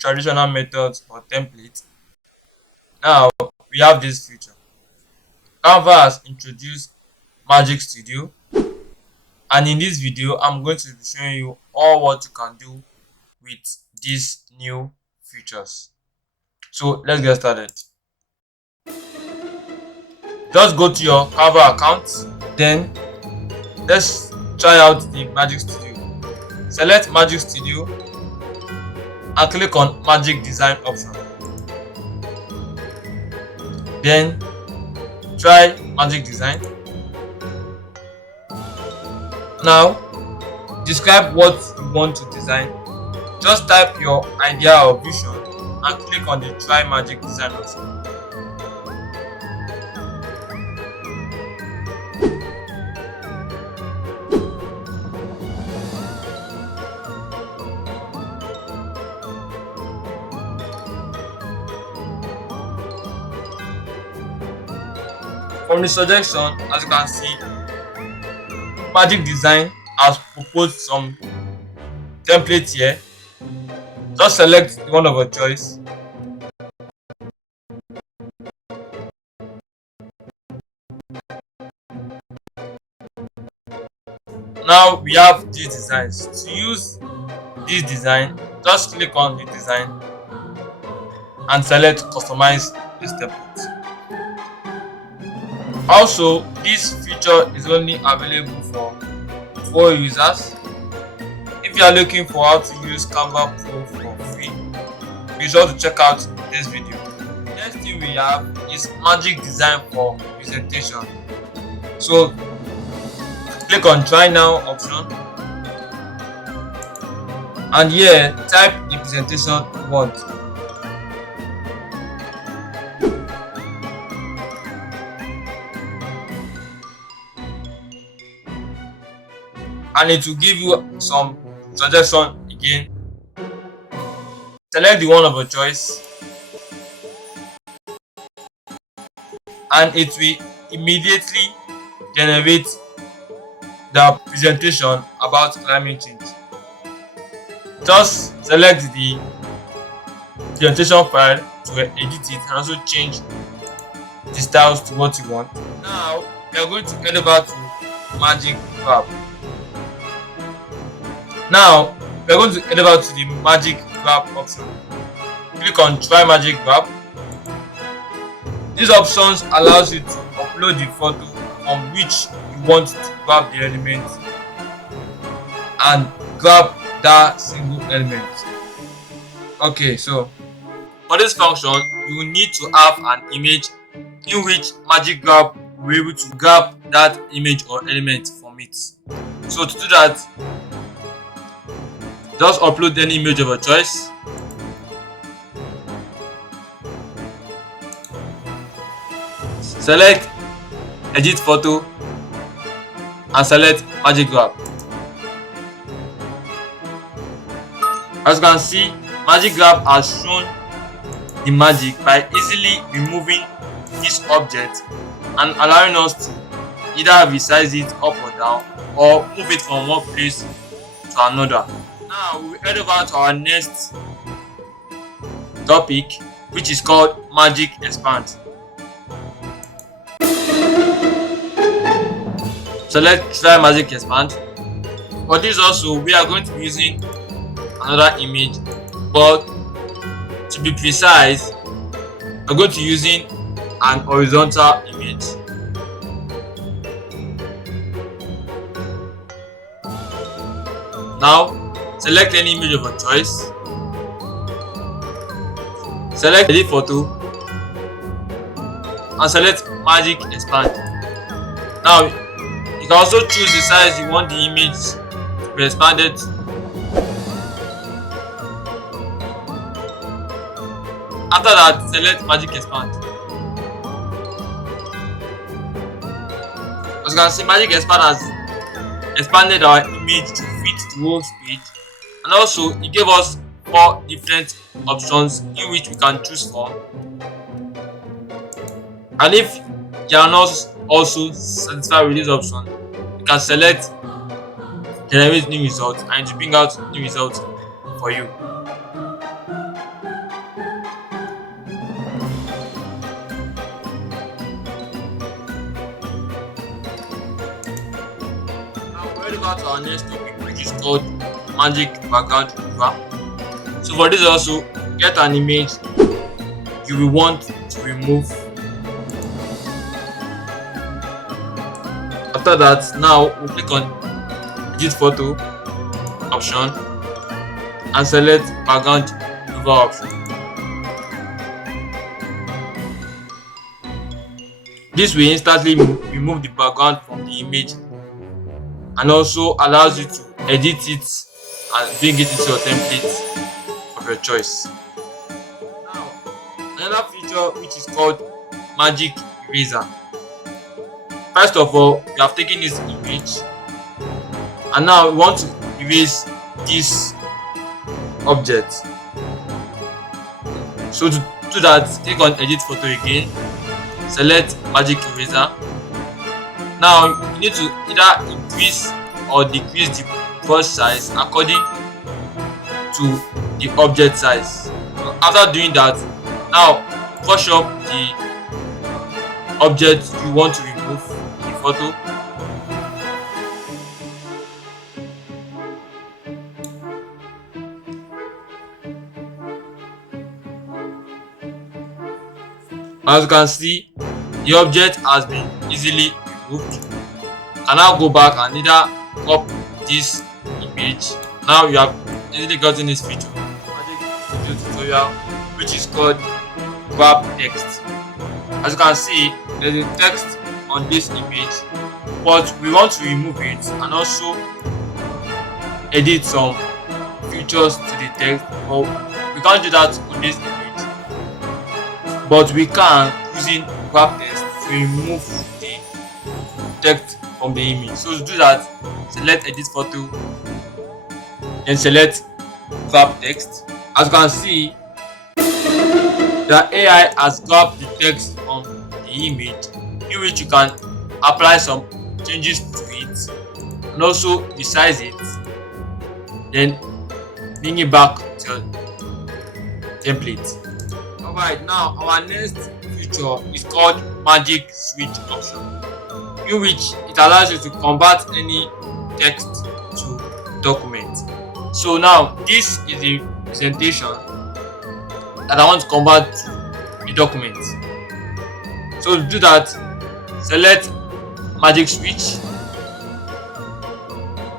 traditional methods or templates, now we have this feature. Canva has introduced Magic Studio, and in this video I'm going to be showing you all what you can do with these new features. So let's get started. Just go to your Canva account, then let's try out the Magic Studio. Select Magic Studio and click on Magic Design option. Then try Magic Design. Now describe what you want to design. Just type your idea or vision and click on the Try Magic Design option. From the suggestion, as you can see, Magic Design has proposed some templates here. Just select the one of your choice. Now we have these designs. To use this design, just click on the design and select Customize this template. Also, this feature is only available for 4 users. If you are looking for how to use Canva Pro for free, be sure to check out this video. The next thing we have is Magic Design for presentation. So click on Try Now option, and here type the presentation you want. And it will give you some suggestion again. Select the one of your choice and it will immediately generate the presentation about climate change. Just select the presentation file to edit it and also change the styles to what you want. Now we are going to head over to Magic Graph. Now we are going to head over to the Magic Graph option. Click on Try Magic Graph. These options allows you to upload the photo from which you want to grab the element and grab that single element. Okay, so for this function you will need to have an image in which Magic Graph will be able to grab that image or element from it. So to do that, just upload any image of your choice. Select Edit Photo and select Magic Graph. As you can see, Magic Graph has shown the magic by easily removing this object and allowing us to either resize it up or down or move it from one place to another. Now we head over to our next topic, which is called Magic Expand. Select Try Magic Expand. For this also, we are going to be using another image, but to be precise, we're going to be using an horizontal image. Now select any image of your choice. Select Edit Photo and select Magic Expand. Now you can also choose the size you want the image to be expanded to. After that, select Magic Expand. As you can see, Magic Expand has expanded our image to fit the whole page, and also it gave us 4 different options in which we can choose from. And if you are not also satisfied with this option, you can select Generate New Result and it will bring out new results for you. over to our next topic, which is called magic background remover. So for this also, get an image you will want to remove. After that, now we'll click on edit photo option and select background remover option. This will instantly remove the background from the image and also allows you to edit it and bring it into your template of your choice. Now, another feature which is called magic eraser. First of all, we have taken this image and now we want to erase this object. So to do that, click on edit photo again, select magic eraser. Now you need to either increase or decrease the brush size according to the object size. So after doing that, now brush up the object you want to remove in the photo. As you can see, the object has been easily removed. You can now go back and either crop this image. Now you have easily gotten this feature, Magic Studio tutorial, which is called grab text. As you can see, there is a text on this image, but we want to remove it and also edit some features to the text. But we can't do that on this image, but we can using grab text to remove the text from the image. So to do that, select edit photo and select grab text. As you can see, the AI has grabbed the text from the image, in which you can apply some changes to it and also resize it, then bring it back to your template. Alright, now our next feature is called magic switch option, in which it allows you to convert any text to document. So now this is the presentation that I want to convert to a document. So to do that, select magic switch,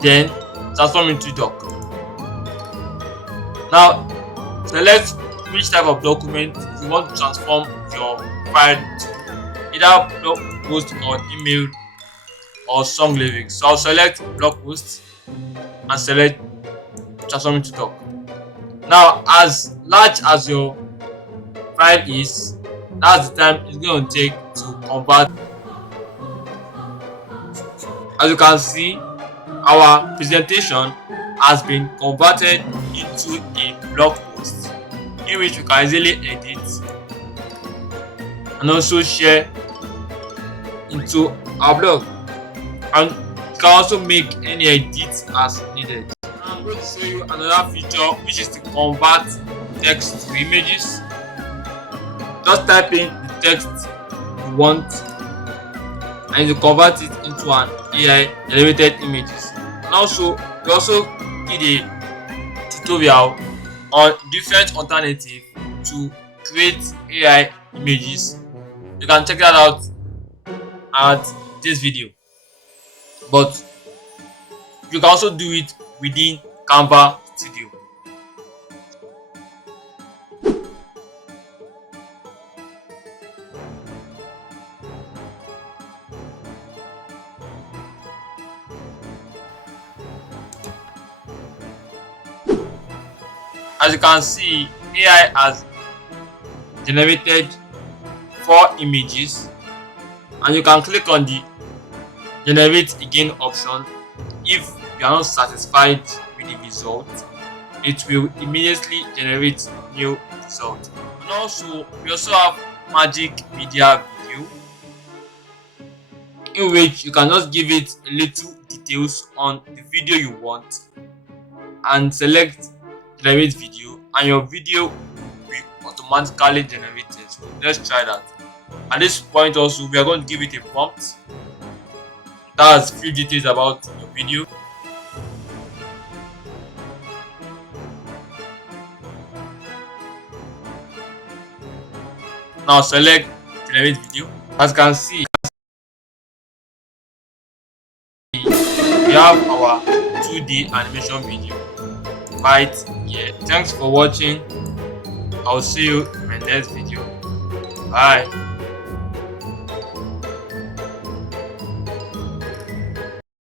then transform into doc. Now select which type of document you want to transform your file to, either blog post or email or song lyrics. So I'll select blog post and select transform into doc. Now, as large as your file is, that's the time it's going to take to convert. As you can see, our presentation has been converted into a blog post, in which you can easily edit and also share into our blog, and you can also make any edits as needed. I'm going to show you another feature, which is to convert text to images. Just type in the text you want and you convert it into an AI generated images. And also, we also did a tutorial on different alternatives to create AI images. You can check that out at this video, but you can also do it within Canva Studio. As you can see, AI has generated 4 images, and you can click on the generate again option. If you are not satisfied with the result, it will immediately generate new result. And also, we also have magic media video, in which you can just give it a little details on the video you want and select generate video, and your video will be automatically generated. So let's try that. At this point also, we are going to give it a prompt that has few details about your video. Now select generate video. As you can see, we have our 2D animation video right here. Thanks for watching. I'll see you in my next video. Bye.